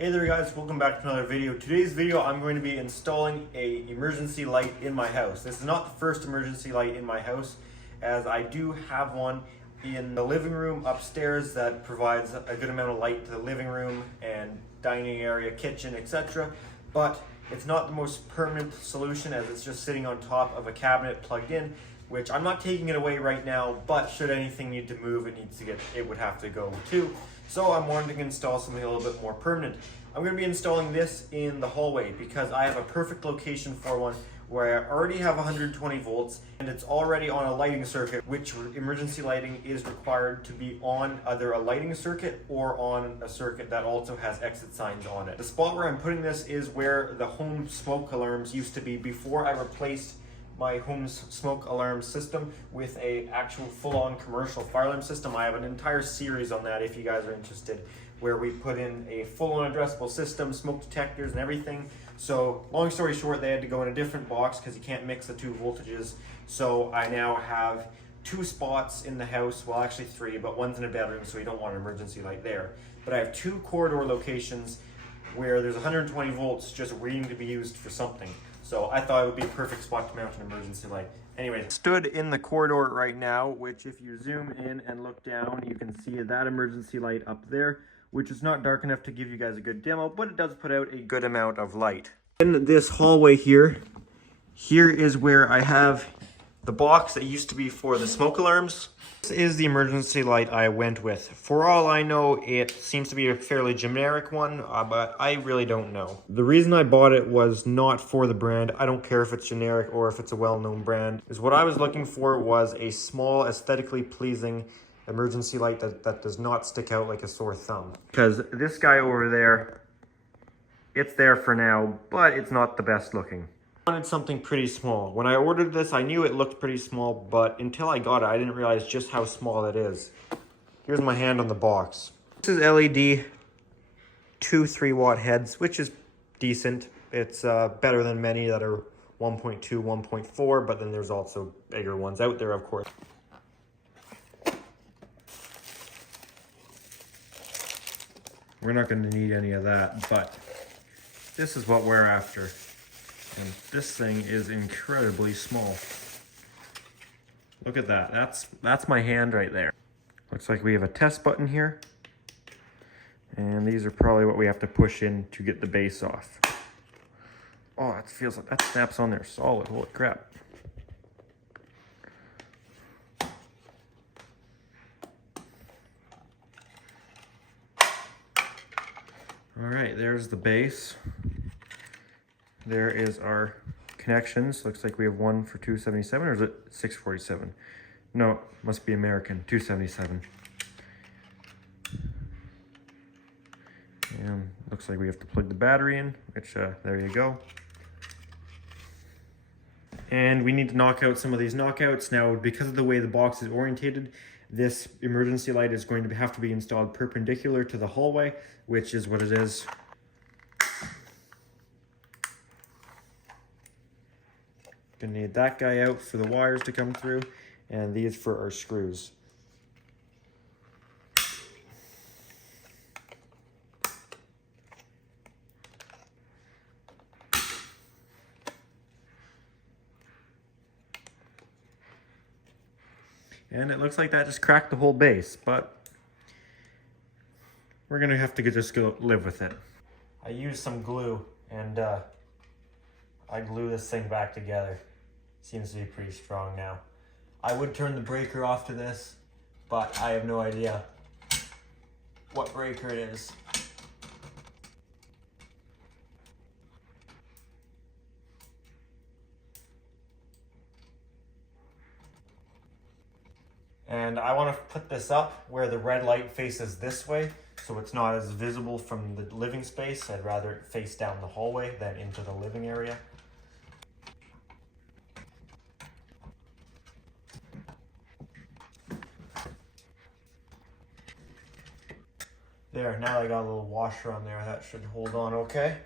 Hey there guys, welcome back to another video. Today's video I'm going to be installing a emergency light in my house. This is not the first emergency light in my house, as I do have one in the living room upstairs that provides a good amount of light to the living room and dining area, kitchen, etc. But it's not the most permanent solution, as it's just sitting on top of a cabinet plugged in, which I'm not taking it away right now, but should anything need to move, it would have to go too. So I'm wanting to install something a little bit more permanent. I'm going to be installing this in the hallway because I have a perfect location for one where I already have 120 volts and it's already on a lighting circuit, which emergency lighting is required to be on either a lighting circuit or on a circuit that also has exit signs on it. The spot where I'm putting this is where the home smoke alarms used to be before I replaced my home's smoke alarm system with a actual full-on commercial fire alarm system. I have an entire series on that if you guys are interested, where we put in a full-on addressable system, smoke detectors and everything. So long story short, they had to go in a different box because you can't mix the two voltages. So I now have two spots in the house, well actually three, but one's in a bedroom, so you don't want an emergency light there. But I have two corridor locations where there's 120 volts just waiting to be used for something. So I thought it would be a perfect spot to mount an emergency light. Anyway, stood in the corridor right now, which if you zoom in and look down, you can see that emergency light up there, which is not dark enough to give you guys a good demo, but it does put out a good amount of light. In this hallway here is where I have the box that used to be for the smoke alarms. This is the emergency light I went with. For all I know, it seems to be a fairly generic one, but I really don't know. The reason I bought it was not for the brand. I don't care if it's generic or if it's a well-known brand. Is what I was looking for was a small, aesthetically pleasing emergency light that does not stick out like a sore thumb. Because this guy over there, it's there for now, but it's not the best looking. I wanted something pretty small. When I ordered this, I knew it looked pretty small, but until I got it, I didn't realize just how small it is. Here's my hand on the box. This is LED, two 3-watt heads, which is decent. It's better than many that are 1.2, 1.4, but then there's also bigger ones out there, of course. We're not going to need any of that, but this is what we're after. And this thing is incredibly small. Look at that. That's my hand right there. Looks like we have a test button here. And these are probably what we have to push in to get the base off. Oh, it feels like that snaps on there solid. Holy crap. All right, there's the base. There is our connections. Looks like we have one for 277, or is it 647? No, must be American, 277. And looks like we have to plug the battery in, which, there you go. And we need to knock out some of these knockouts. Now, because of the way the box is orientated, this emergency light is going to have to be installed perpendicular to the hallway, which is what it is. Gonna need that guy out for the wires to come through, and these for our screws. And it looks like that just cracked the whole base, but we're gonna have to just go live with it. I used some glue and I glue this thing back together. Seems to be pretty strong now. I would turn the breaker off to this, but I have no idea what breaker it is. And I want to put this up where the red light faces this way, so it's not as visible from the living space. I'd rather it face down the hallway than into the living area. There, now I got a little washer on there. That should hold on okay.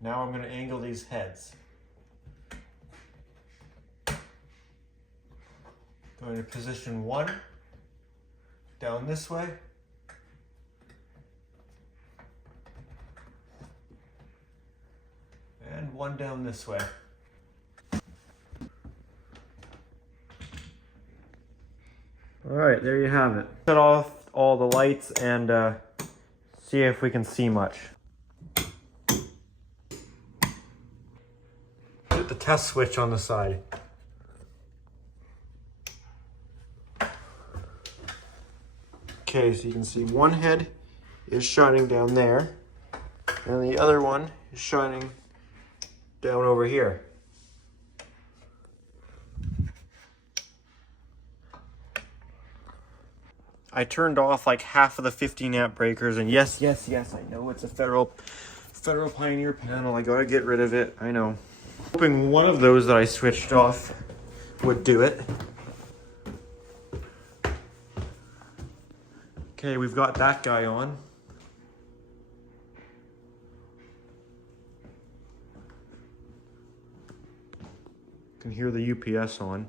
Now I'm going to angle these heads. Going to position 1 down this way. And one down this way. All right, there you have it. Set off all the lights and see if we can see much. Hit the test switch on the side. Okay, so you can see one head is shining down there, and the other one is shining down over here. I turned off like half of the 15 amp breakers, and yes, I know it's a Federal Pioneer panel. I gotta get rid of it, I know. Hoping one of those that I switched off would do it. Okay, we've got that guy on. You can hear the UPS on.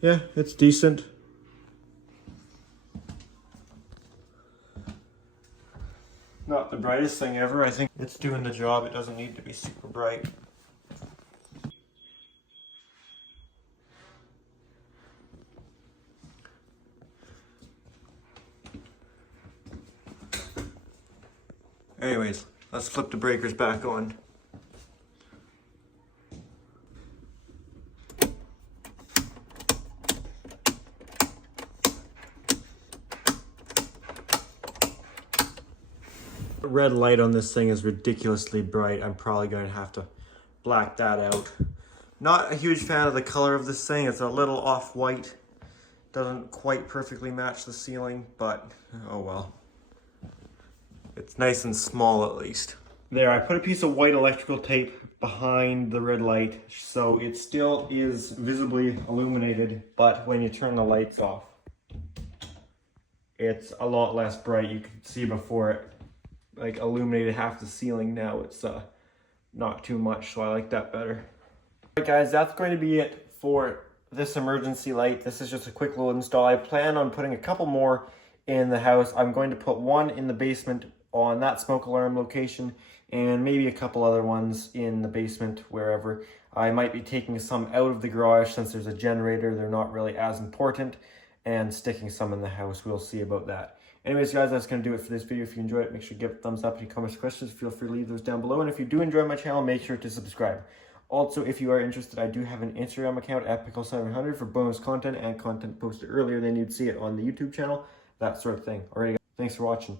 Yeah, it's decent. Not the brightest thing ever. I think it's doing the job. It doesn't need to be super bright. Anyways, let's flip the breakers back on. The red light on this thing is ridiculously bright. I'm probably going to have to black that out. Not a huge fan of the color of this thing. It's a little off-white. Doesn't quite perfectly match the ceiling, but oh well. It's nice and small at least. There, I put a piece of white electrical tape behind the red light, so it still is visibly illuminated, but when you turn the lights off, it's a lot less bright. You could see before it like illuminated half the ceiling. Now it's not too much, so I like that better. Alright guys, that's going to be it for this emergency light. This is just a quick little install. I plan on putting a couple more in the house. I'm going to put one in the basement on that smoke alarm location, and maybe a couple other ones in the basement wherever. I might be taking some out of the garage since there's a generator. They're not really as important, and sticking some in the house. We'll see about that. Anyways guys, that's going to do it for this video. If you enjoyed it, make sure to give it a thumbs up. Any comments or questions, feel free to leave those down below. And if you do enjoy my channel, make sure to subscribe. Also, if you are interested, I do have an Instagram account at Pickle700 for bonus content and content posted earlier than you'd see it on the YouTube channel, that sort of thing. Alright guys, thanks for watching.